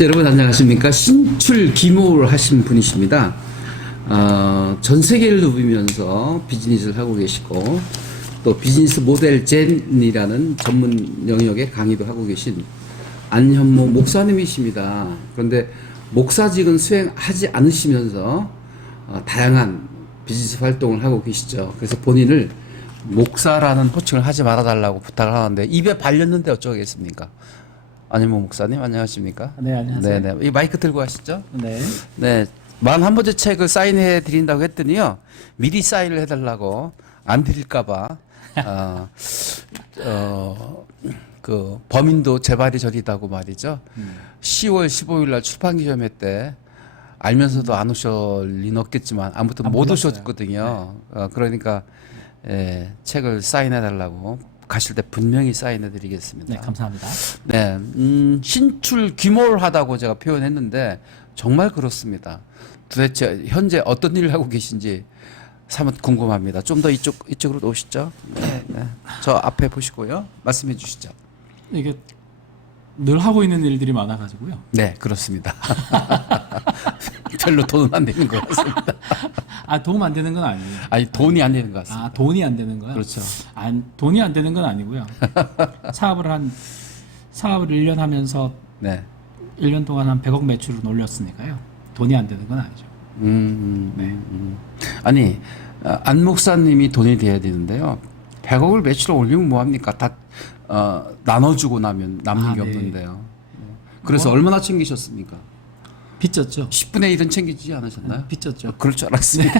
여러분 안녕하십니까? 신출 기모를 하신 분이십니다. 전 세계를 누비면서 비즈니스를 하고 계시고 또 비즈니스 모델 젠이라는 전문 영역의 강의도 하고 계신 안현모 목사님이십니다. 그런데 목사직은 수행하지 않으시면서 다양한 비즈니스 활동을 하고 계시죠. 그래서 본인을 목사라는 호칭을 하지 말아달라고 부탁을 하는데 입에 발렸는데 어쩌겠습니까? 안현모 목사님 안녕하십니까? 네, 안녕하세요. 네네. 이 마이크 들고 하시죠? 네. 네. 41번째 책을 사인해 드린다고 했더니요. 미리 사인을 해달라고 안 드릴까봐 그 범인도 재발이 저리다고 말이죠. 10월 15일 날 출판 기념회 때 알면서도 안 오실 리는 없겠지만 아무튼 못 몰랐어요. 오셨거든요. 그러니까 책을 사인해 달라고 가실 때 분명히 사인해 드리겠습니다. 네, 감사합니다. 네, 신출 귀몰하다고 제가 표현했는데 정말 그렇습니다. 도대체 현재 어떤 일을 하고 계신지 사뭇 궁금합니다. 좀 더 이쪽으로 오시죠. 네, 네. 저 앞에 보시고요. 말씀해 주시죠. 이게 늘 하고 있는 일들이 많아가지고요. 네, 그렇습니다. 별로 돈은 안 되는 것 같습니다. 아, 도움 안 되는 건 아니에요. 아니, 돈이 안 되는 것 같습니다. 아, 돈이 안 되는 거요? 그렇죠. 돈이 안 되는 건 아니고요. 사업을 1년 하면서 네. 1년 동안 한 100억 매출을 올렸으니까요. 돈이 안 되는 건 아니죠. 아니, 안 목사님이 돈이 돼야 되는데요. 100억을 매출을 올리면 뭐합니까? 다 나눠주고 나면 남는 게 네. 없는데요. 그래서 얼마나 챙기셨습니까? 빚졌죠. 10분의 1은 챙기지 않으셨나요? 빚졌죠. 그럴 줄 알았습니다.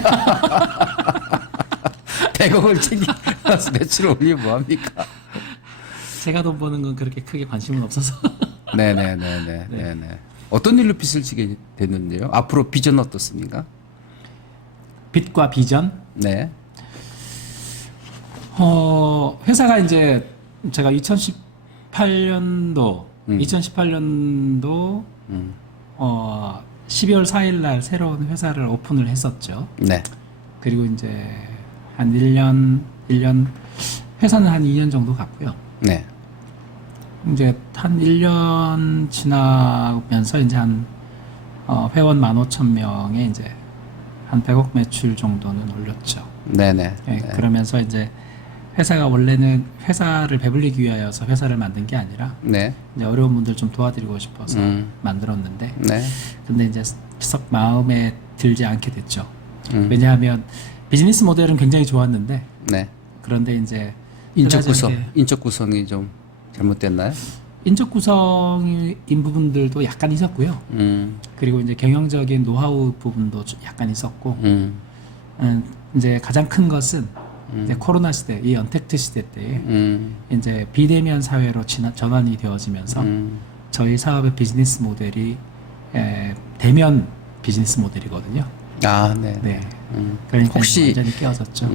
100억을 챙기면서 매출을 올리면 뭐합니까? 제가 돈 버는 건 그렇게 크게 관심은 없어서. 네네네네. 어떤 일로 빚을 지게 됐는데요? 앞으로 비전 어떻습니까? 빚과 비전. 네. 회사가 이제 제가 2018년도 12월 4일 날 새로운 회사를 오픈을 했었죠. 네. 그리고 이제 한 1년 회사는 한 2년 정도 갔고요. 네. 이제 한 1년 지나면서 이제 한 회원 15,000명에 이제 한 100억 매출 정도는 올렸죠. 네네. 네, 그러면서 이제 회사가 원래는 회사를 배불리기 위하여서 회사를 만든 게 아니라 네. 이제 어려운 분들 좀 도와드리고 싶어서 만들었는데 네. 근데 이제 썩 마음에 들지 않게 됐죠. 왜냐하면 비즈니스 모델은 굉장히 좋았는데 네. 그런데 이제 인적 그다지 구성, 않게 인적 구성이 좀 잘못됐나요? 인적 구성인 부분들도 약간 있었고요. 그리고 이제 경영적인 노하우 부분도 약간 있었고 이제 가장 큰 것은 이제 코로나 시대, 이 언택트 시대 때 이제 비대면 사회로 전환이 되어지면서 저희 사업의 비즈니스 모델이 대면 비즈니스 모델이거든요. 아, 네. 네. 그러니까 혹시 완전히 깨어졌죠.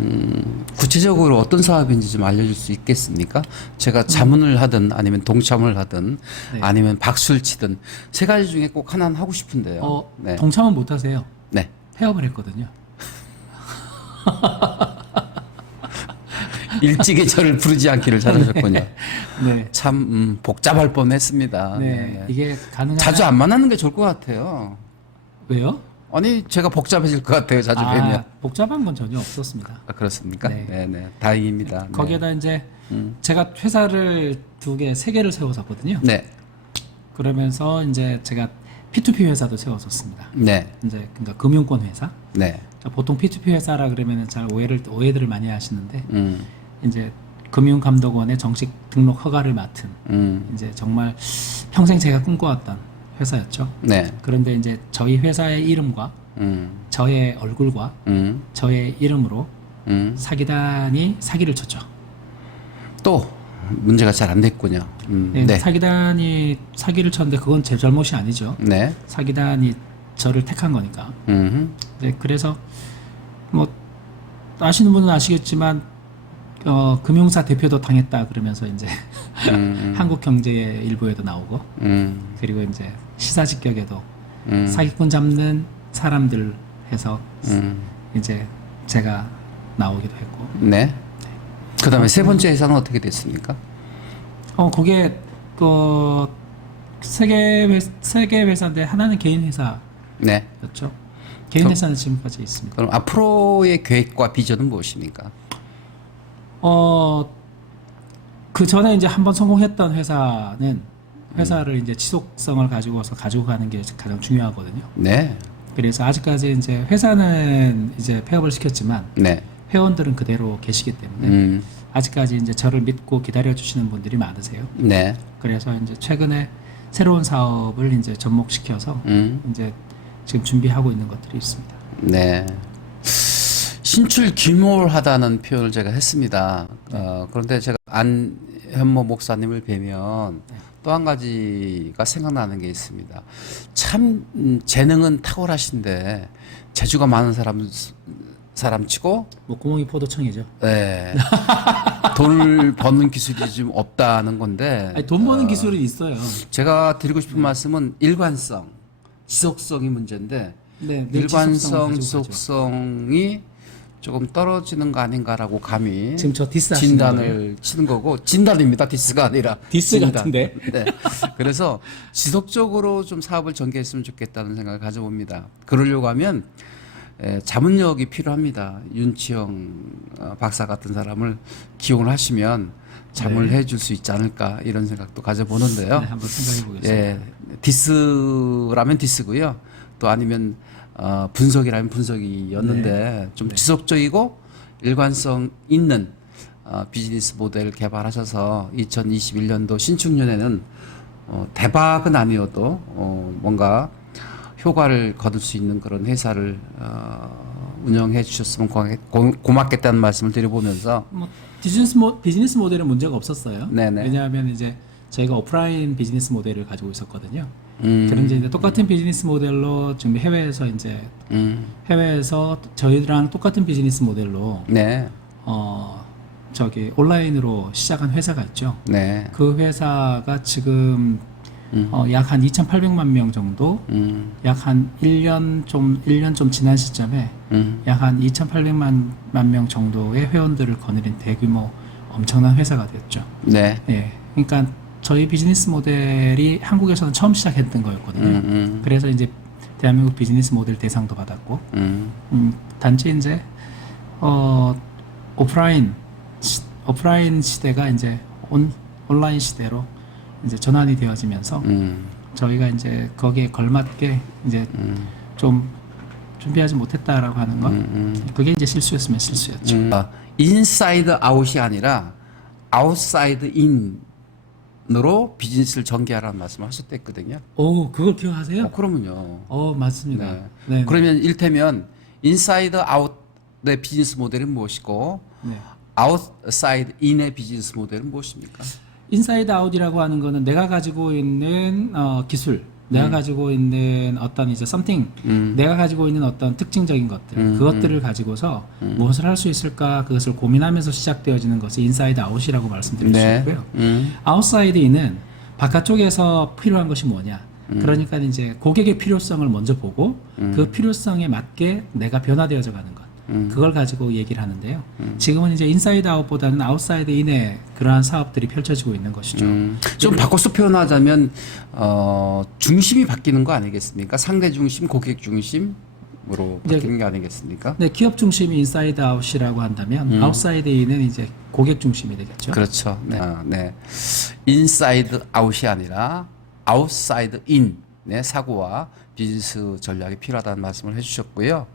구체적으로 어떤 사업인지 좀 알려줄 수 있겠습니까? 제가 자문을 하든 아니면 동참을 하든 네. 아니면 박수를 치든 세 가지 중에 꼭 하나는 하고 싶은데요. 네. 동참은 못 하세요. 네. 폐업을 했거든요. 일찍이 저를 부르지 않기를 잘하셨군요. 네. 참 복잡할 뻔했습니다. 네. 이게 가능한 자주 안 만나는 게 좋을 것 같아요. 왜요? 아니 제가 복잡해질 것 같아요. 자주 뵈면. 복잡한 건 전혀 없었습니다. 아, 그렇습니까? 네. 네. 다행입니다. 네. 거기에다 이제 제가 회사를 2개 세워섰거든요. 네. 그러면서 이제 제가 P2P 회사도 세웠었습니다. 네. 이제 그러니까 금융권 회사. 네. 보통 P2P 회사라 그러면은 잘 오해들을 많이 하시는데 이제 금융감독원의 정식 등록 허가를 맡은 이제 정말 평생 제가 꿈꿔왔던 회사였죠. 네. 그런데 이제 저희 회사의 이름과 저의 얼굴과 저의 이름으로 사기단이 사기를 쳤죠. 또 문제가 잘 안 됐군요. 네, 네. 사기단이 사기를 쳤는데 그건 제 잘못이 아니죠. 네. 사기단이 저를 택한 거니까. 네, 그래서 뭐 아시는 분은 아시겠지만 금융사 대표도 당했다 그러면서 이제 한국경제일보에도 나오고 그리고 이제 시사직격에도 사기꾼 잡는 사람들 해서 이제 제가 나오기도 했고. 네. 그다음에 세 번째 회사는 어떻게 됐습니까? 그게 세개 회사인데 하나는 개인 회사였죠. 네. 개인 그럼- 회사는 지금까지 있습니다. 그럼 앞으로의 계획과 비전은 무엇입니까? 그 전에 이제 한번 성공했던 회사를 이제 지속성을 가지고 가는 게 가장 중요하거든요. 네. 그래서 아직까지 이제 회사는 이제 폐업을 시켰지만 네. 회원들은 그대로 계시기 때문에 음. 아직까지 이제 저를 믿고 기다려 주시는 분들이 많으세요. 네. 그래서 이제 최근에 새로운 사업을 이제 접목시켜서 이제 지금 준비하고 있는 것들이 있습니다. 네. 신출 귀몰하다는 표현을 제가 했습니다. 그런데 제가 안현모 목사님을 뵈면 또 한 가지가 생각나는 게 있습니다. 참 재능은 탁월하신데 재주가 많은 사람 치고 목구멍이 포도청이죠. 네. 돈을 버는 기술이 좀 없다는 건데 아니, 돈 버는 기술이 있어요. 제가 드리고 싶은 말씀은 일관성, 지속성이 문제인데 네, 늘 일관성, 지속성을 가지고 가죠. 지속성이 조금 떨어지는 거 아닌가라고 감히 지금 저 디스 하시는 거예요? 진단을 치는 거고 진단입니다. 디스가 아니라 디스 진단. 같은데? 네. 그래서 지속적으로 좀 사업을 전개했으면 좋겠다는 생각을 가져봅니다. 그러려고 하면 자문력이 필요합니다. 윤치영 박사 같은 사람을 기용을 하시면 자문을 해줄 수 있지 않을까 이런 생각도 가져보는데요. 네, 한번 생각해 보겠습니다. 예, 디스라면 디스고요. 또 아니면 분석이라면 분석이었는데 좀 지속적이고 일관성 있는 비즈니스 모델 개발하셔서 2021년도 신축년에는 대박은 아니어도 뭔가 효과를 거둘 수 있는 그런 회사를 운영해 주셨으면 고맙겠다는 말씀을 드려보면서 뭐 비즈니스 모델은 문제가 없었어요. 네네. 왜냐하면 이제 저희가 오프라인 비즈니스 모델을 가지고 있었거든요. 그런데 이제 똑같은 비즈니스 모델로 지금 해외에서 저희랑 똑같은 비즈니스 모델로 네, 온라인으로 시작한 회사가 있죠. 네, 그 회사가 지금 약 한 2,800만 명 정도, 약 한 1년 좀 지난 시점에 약 한 2,800만 명 정도의 회원들을 거느린 대규모 엄청난 회사가 됐죠. 네, 예. 그러니까 저희 비즈니스 모델이 한국에서는 처음 시작했던 거였거든요. 그래서 이제 대한민국 비즈니스 모델 대상도 받았고, 단지 이제 오프라인 시대가 이제 온라인 시대로 이제 전환이 되어지면서 저희가 이제 거기에 걸맞게 이제 좀 준비하지 못했다라고 하는 것, 그게 이제 실수였으면 실수였죠. 인사이드 아웃이 아니라 아웃사이드 인으로 비즈니스를 전개하라는 말씀을 하셨댔거든요. 오, 그걸 기억하세요? 그러면요. 맞습니다. 네. 네. 그러면 일테면 인사이드 아웃의 비즈니스 모델은 무엇이고 네. 아웃사이드 인의 비즈니스 모델은 무엇입니까? 인사이드 아웃이라고 하는 거는 내가 가지고 있는 기술, 내가 가지고 있는 어떤 이제 something, 내가 가지고 있는 어떤 특징적인 것들, 그것들을 가지고서 무엇을 할 수 있을까 그것을 고민하면서 시작되어지는 것이 인사이드 아웃이라고 말씀드릴 수 있고요. 아웃사이드 인은 바깥쪽에서 필요한 것이 뭐냐. 그러니까 이제 고객의 필요성을 먼저 보고 그 필요성에 맞게 내가 변화되어져 가는 것. 그걸 가지고 얘기를 하는데요. 지금은 이제 인사이드 아웃보다는 아웃사이드 인의 그러한 사업들이 펼쳐지고 있는 것이죠. 좀 바꿔서 표현하자면 중심이 바뀌는 거 아니겠습니까? 상대 중심, 고객 중심으로 바뀌는 게 아니겠습니까? 네, 기업 중심이 인사이드 아웃이라고 한다면 아웃사이드 인은 이제 고객 중심이 되겠죠. 그렇죠. 네. 네. 인사이드 아웃이 아니라 아웃사이드 인의 사고와 비즈니스 전략이 필요하다는 말씀을 해주셨고요.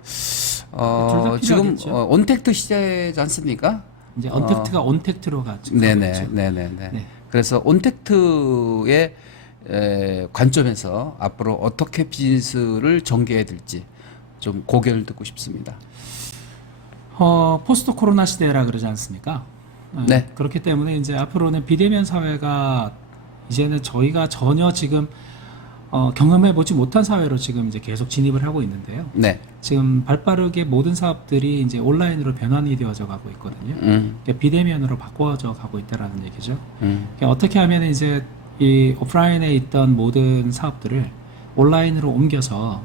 지금 온택트 시대지 않습니까? 이제 언택트가 온택트로 가죠. 네네. 그래서 온택트의 관점에서 앞으로 어떻게 비즈니스를 전개해야 될지 좀 고견을 듣고 싶습니다. 포스트 코로나 시대라 그러지 않습니까? 네. 그렇기 때문에 이제 앞으로는 비대면 사회가 이제는 저희가 전혀 지금 경험해 보지 못한 사회로 지금 이제 계속 진입을 하고 있는데요. 네. 지금 발빠르게 모든 사업들이 이제 온라인으로 변환이 되어져 가고 있거든요. 그러니까 비대면으로 바꿔져 가고 있다라는 얘기죠. 그러니까 어떻게 하면 이제 이 오프라인에 있던 모든 사업들을 온라인으로 옮겨서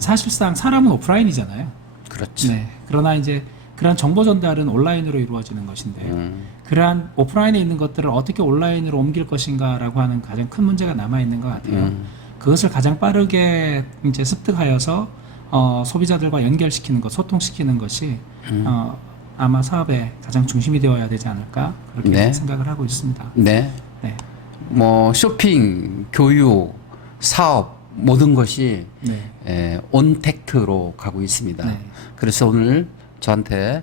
사실상 사람은 오프라인이잖아요. 그렇죠. 네. 그러나 이제 그러한 정보 전달은 온라인으로 이루어지는 것인데 그러한 오프라인에 있는 것들을 어떻게 온라인으로 옮길 것인가라고 하는 가장 큰 문제가 남아 있는 것 같아요. 그것을 가장 빠르게 이제 습득하여서 소비자들과 연결시키는 것, 소통시키는 것이 아마 사업의 가장 중심이 되어야 되지 않을까 그렇게 네. 생각을 하고 있습니다. 네. 네. 뭐 쇼핑, 교육, 사업 모든 것이 네. 온택트로 가고 있습니다. 네. 그래서 오늘 저한테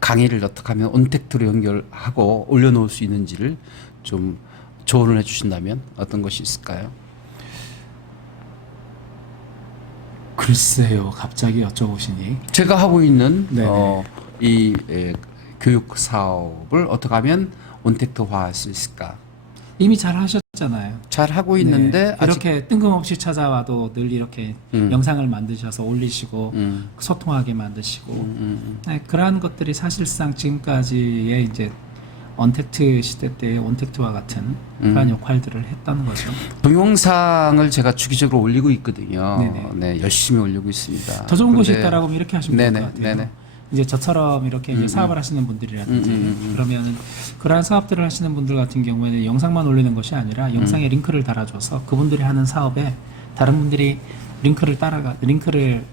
강의를 어떻게 하면 온택트로 연결하고 올려놓을 수 있는지를 좀 조언을 해주신다면 어떤 것이 있을까요? 글쎄요, 갑자기 여쭤보시니. 제가 하고 있는 네네. 이 교육 사업을 어떻게 하면 온택트화할 수 있을까? 이미 잘 하셨잖아요. 잘 하고 있는데 네. 아직 이렇게 뜬금없이 찾아와도 늘 이렇게 영상을 만드셔서 올리시고 소통하게 만드시고 네, 그러한 것들이 사실상 지금까지의 이제 언택트 시대 때의 온택트와 같은 그런 역할들을 했다는 거죠. 동영상을 제가 주기적으로 올리고 있거든요. 네네. 네, 열심히 올리고 있습니다. 더 좋은 곳이 근데- 있다라고 하면 이렇게 하시면 될 것 네네, 같아요. 네네. 이제 저처럼 이렇게 이제 사업을 하시는 분들이라든지 그러면 그러한 사업들을 하시는 분들 같은 경우에는 영상만 올리는 것이 아니라 영상에 링크를 달아줘서 그분들이 하는 사업에 다른 분들이 링크를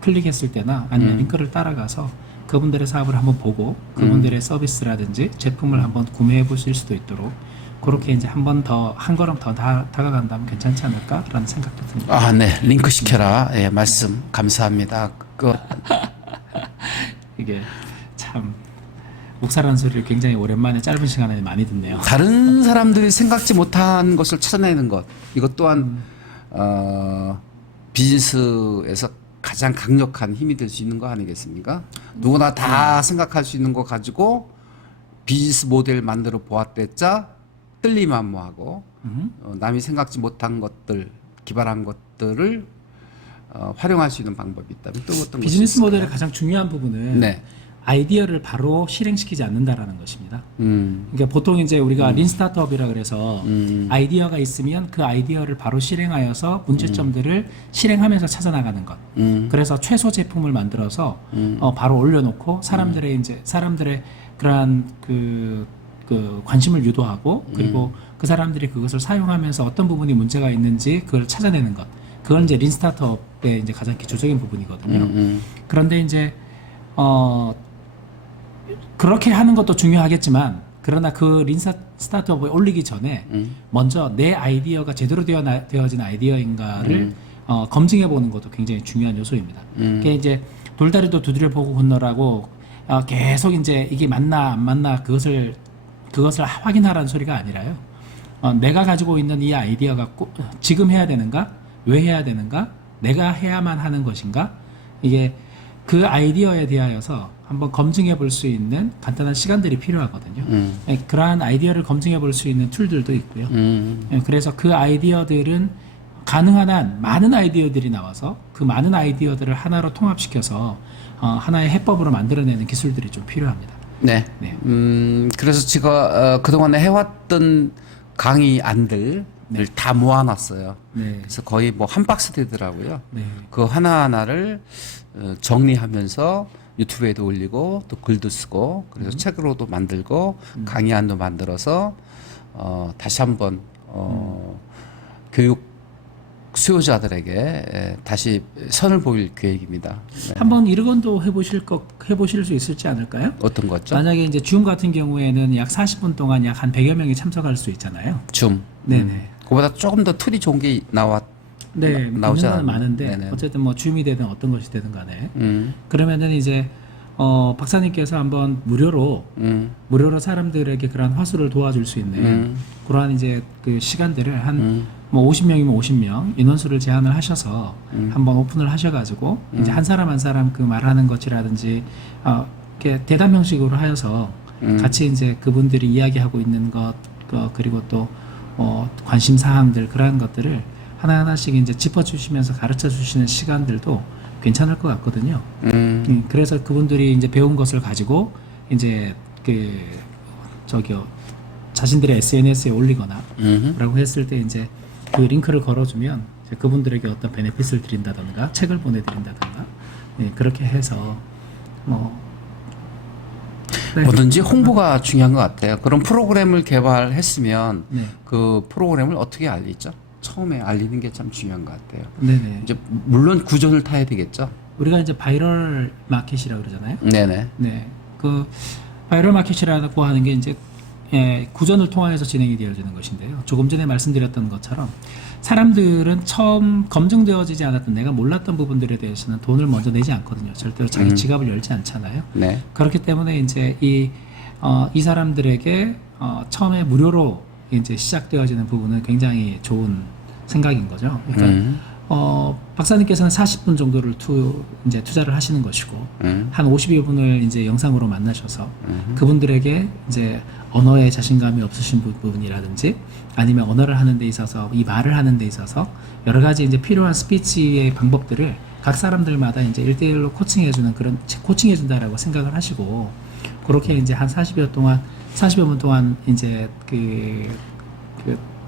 클릭했을 때나 아니면 링크를 따라가서 그분들의 사업을 한번 보고 그분들의 서비스라든지 제품을 한번 구매해 보실 수도 있도록 그렇게 이제 한 걸음 더 다가간다면 괜찮지 않을까라는 생각도 듭니다. 아, 네. 링크 시켜라. 예, 말씀 감사합니다. 이게 참 묵살한 소리를 굉장히 오랜만에 짧은 시간에 많이 듣네요. 다른 사람들이 생각지 못한 것을 찾아내는 것. 이것 또한 비즈니스에서 가장 강력한 힘이 될 수 있는 거 아니겠습니까? 누구나 다 생각할 수 있는 거 가지고 비즈니스 모델 만들어 보았댔자 뜰리만무하고 남이 생각지 못한 것들, 기발한 것들을 활용할 수 있는 방법이 있다면 또 어떤 비즈니스 것이 모델의 있을까요? 가장 중요한 부분은 네. 아이디어를 바로 실행시키지 않는다라는 것입니다. 그러니까 보통 이제 우리가 린 스타트업이라 그래서 아이디어가 있으면 그 아이디어를 바로 실행하여서 문제점들을 실행하면서 찾아나가는 것. 그래서 최소 제품을 만들어서 바로 올려놓고 사람들의 그러한 그 관심을 유도하고 그리고 그 사람들이 그것을 사용하면서 어떤 부분이 문제가 있는지 그걸 찾아내는 것. 그건 이제 린 스타트업의 이제 가장 기초적인 부분이거든요. 그런데 이제 그렇게 하는 것도 중요하겠지만 그러나 그 린 스타트업에 올리기 전에 먼저 내 아이디어가 제대로 되어진 아이디어인가를 검증해 보는 것도 굉장히 중요한 요소입니다. 그게 이제 돌다리도 두드려 보고 건너라고 계속 이제 이게 맞나 안 맞나 그것을 확인하라는 소리가 아니라요. 내가 가지고 있는 이 아이디어가 지금 해야 되는가? 왜 해야 되는가? 내가 해야만 하는 것인가? 이게 그 아이디어에 대하여서 한번 검증해 볼 수 있는 간단한 시간들이 필요하거든요. 그러한 아이디어를 검증해 볼 수 있는 툴들도 있고요. 그래서 그 아이디어들은 가능한 한 많은 아이디어들이 나와서 그 많은 아이디어들을 하나로 통합시켜서 하나의 해법으로 만들어내는 기술들이 좀 필요합니다. 네. 네. 그래서 제가 그동안에 해왔던 강의 안들을 다 모아놨어요. 네. 그래서 거의 뭐 한 박스 되더라고요. 네. 그 하나하나를 정리하면서 유튜브에도 올리고 또 글도 쓰고 그래서 책으로도 만들고 강의안도 만들어서 다시 한번 교육 수요자들에게 다시 선을 보일 계획입니다. 네. 한번 이런도 해보실 수 있을지 않을까요? 어떤 거죠? 만약에 이제 줌 같은 경우에는 약 40분 동안 약 한 100여 명이 참석할 수 있잖아요. 줌. 네네. 그보다 조금 더 툴이 좋은 게 네, 나오지 있는 건 않나요? 많은데 네네. 어쨌든 뭐 줌이 되든 어떤 것이 되든 간에 그러면은 이제 박사님께서 한번 무료로 사람들에게 그런 화수를 도와줄 수 있는 그러한 이제 그 시간들을 한 뭐 50명이면 50명 인원수를 제한을 하셔서 한번 오픈을 하셔가지고 이제 한 사람 한 사람 그 말하는 것이라든지 이렇게 대담 형식으로 하여서 같이 이제 그분들이 이야기하고 있는 것 그리고 또 관심 사항들 그러한 것들을 하나하나씩 이제 짚어주시면서 가르쳐 주시는 시간들도 괜찮을 것 같거든요. 그래서 그분들이 이제 배운 것을 가지고 이제 자신들의 SNS에 올리거나 라고 했을 때 이제 그 링크를 걸어주면 이제 그분들에게 어떤 베네핏을 드린다던가 책을 보내드린다던가 그렇게 해서 네. 뭐든지 홍보가 중요한 것 같아요. 그런 프로그램을 개발했으면 네. 그 프로그램을 어떻게 알리죠? 처음에 알리는 게 참 중요한 것 같아요. 네네. 이제 물론 구전을 타야 되겠죠. 우리가 이제 바이럴 마켓이라고 그러잖아요. 네네. 네. 그 바이럴 마켓이라고 하는 게 이제 구전을 통해서 진행이 되어지는 것인데요. 조금 전에 말씀드렸던 것처럼 사람들은 처음 검증되어지지 않았던 내가 몰랐던 부분들에 대해서는 돈을 먼저 내지 않거든요. 절대로 자기 지갑을 열지 않잖아요. 네. 그렇기 때문에 이제 이 사람들에게 처음에 무료로 이제 시작되어지는 부분은 굉장히 좋은 생각인 거죠. 그러니까 박사님께서는 40분 정도를 이제 투자를 하시는 것이고 한 52분을 이제 영상으로 만나셔서 그분들에게 이제 언어에 자신감이 없으신 부분이라든지 아니면 언어를 하는 데 있어서 이 말을 하는 데 있어서 여러 가지 이제 필요한 스피치의 방법들을 각 사람들마다 이제 1대1로 코칭해 준다라고 생각을 하시고 그렇게 이제 한 40여 분 동안 이제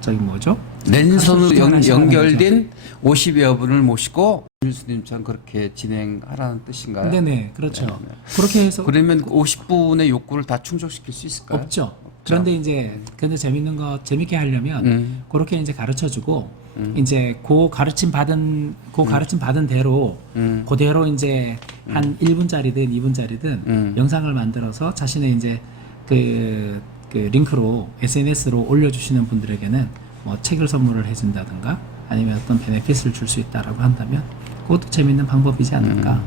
저기 뭐죠? 랜선으로 시간을 연결된 50여 분을 모시고 교수님처럼 그렇게 진행하라는 뜻인가요? 네네, 그렇죠. 네. 그렇게 해서 그러면 50분의 욕구를 다 충족시킬 수 있을까요? 없죠. 그런데 이제 재밌게 하려면 그렇게 이제 가르쳐주고 이제 그 가르침 받은 대로 그대로 이제 한 1분짜리든 2분짜리든 영상을 만들어서 자신의 이제 그 링크로 SNS로 올려주시는 분들에게는 뭐 책을 선물을 해준다든가 아니면 어떤 베네핏을 줄 수 있다라고 한다면 그것도 재밌는 방법이지 않을까.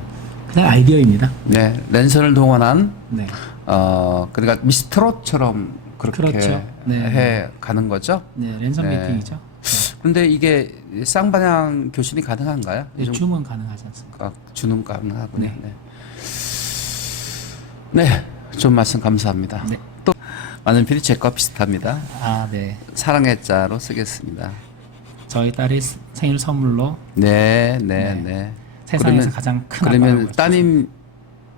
그냥 아이디어입니다. 네, 랜선을 동원한 네. 그러니까 미스트롯처럼 그렇게 그렇죠. 네. 해 가는 거죠. 네, 랜선 네. 미팅이죠. 그런데 이게 쌍방향 교신이 가능한가요? 네, 줌은 가능하지 않습니까? 주는 가능하군요. 네. 네. 네, 좋은 말씀 감사합니다. 네. 또 많은 필이 제과 비슷합니다. 아, 네. 사랑의 자로 쓰겠습니다. 저희 딸이 생일 선물로 네, 네. 네, 네. 세상에서 가장 큰 아빠라고 그러면 할수 따님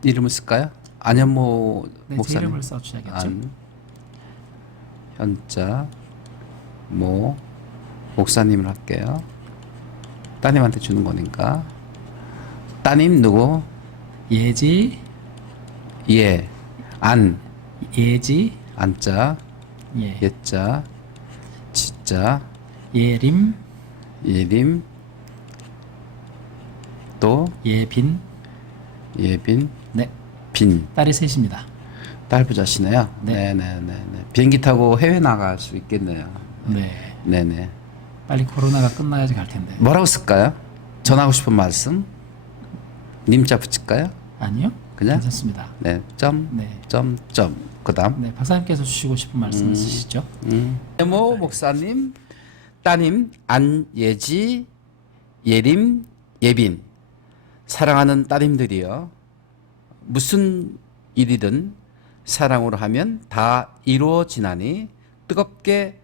이름을 쓸까요? 안현모 네, 제 목사님. 이름을 써주셔야겠죠. 현자 모 목사님을 할게요. 따님한테 주는 거니까. 따님 누구? 예지, 예. 안. 예지, 안자. 예, 예자. 지자. 예림, 예림. 또 예빈. 예빈. 네, 빈. 딸이 셋입니다. 딸 부자시네요. 네. 네. 비행기 타고 해외 나갈 수 있겠네요. 네, 네네. 빨리 코로나가 끝나야지 갈 텐데. 뭐라고 쓸까요? 전하고 싶은 말씀? 님자 붙일까요? 아니요? 그냥? 괜찮습니다. 네. 점. 네, 그다음. 네, 박사님께서 주시고 싶은 말씀 있으시죠? 모 목사님, 따님 안예지, 예림, 예빈. 사랑하는 따님들이여. 무슨 일이든 사랑으로 하면 다 이루어지나니 뜨겁게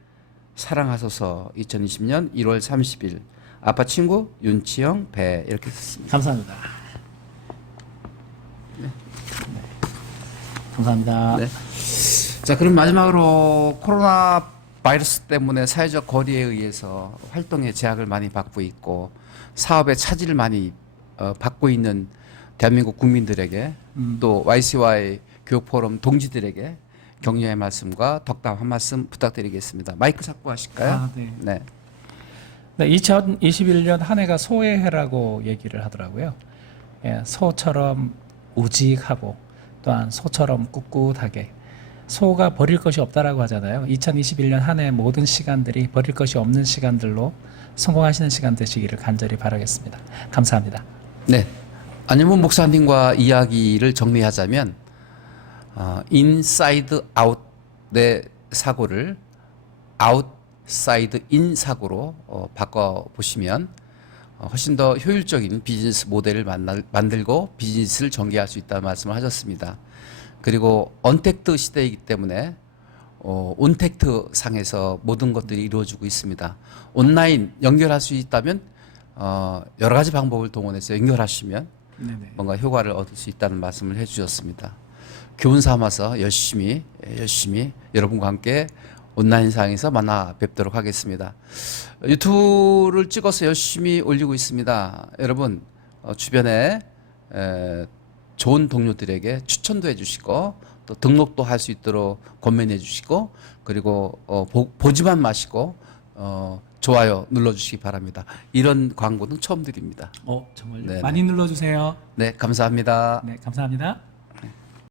사랑하소서. 2020년 1월 30일. 아빠 친구 윤치영 배 이렇게 썼습니다. 감사합니다. 네. 감사합니다. 네. 자, 그럼 마지막으로 코로나 바이러스 때문에 사회적 거리에 의해서 활동에 제약을 많이 받고 있고 사업에 차질을 많이 받고 있는 대한민국 국민들에게 또 YCY 교육포럼 동지들에게 격려의 말씀과 덕담 한 말씀 부탁드리겠습니다. 마이크 잡고 하실까요? 아, 네. 네. 네, 2021년 한 해가 소의 해라고 얘기를 하더라고요. 예, 소처럼 우직하고 또한 소처럼 꿋꿋하게 소가 버릴 것이 없다라고 하잖아요. 2021년 한 해 모든 시간들이 버릴 것이 없는 시간들로 성공하시는 시간 되시기를 간절히 바라겠습니다. 감사합니다. 네. 안현문 목사님과 이야기를 정리하자면 인사이드 아웃의 사고를 아웃사이드 인 사고로 바꿔보시면 훨씬 더 효율적인 비즈니스 모델을 만들고 비즈니스를 전개할 수 있다는 말씀을 하셨습니다. 그리고 언택트 시대이기 때문에 온택트 상에서 모든 것들이 이루어지고 있습니다. 온라인 연결할 수 있다면 여러 가지 방법을 동원해서 연결하시면 네네. 뭔가 효과를 얻을 수 있다는 말씀을 해주셨습니다. 교훈 삼아서 열심히 여러분과 함께 온라인상에서 만나 뵙도록 하겠습니다. 유튜브를 찍어서 열심히 올리고 있습니다. 여러분 주변에 좋은 동료들에게 추천도 해주시고 또 등록도 할 수 있도록 권면해 주시고 그리고 보지만 마시고 좋아요 눌러주시기 바랍니다. 이런 광고는 처음 드립니다. 정말 네네. 많이 눌러주세요. 네, 감사합니다. 네, 감사합니다.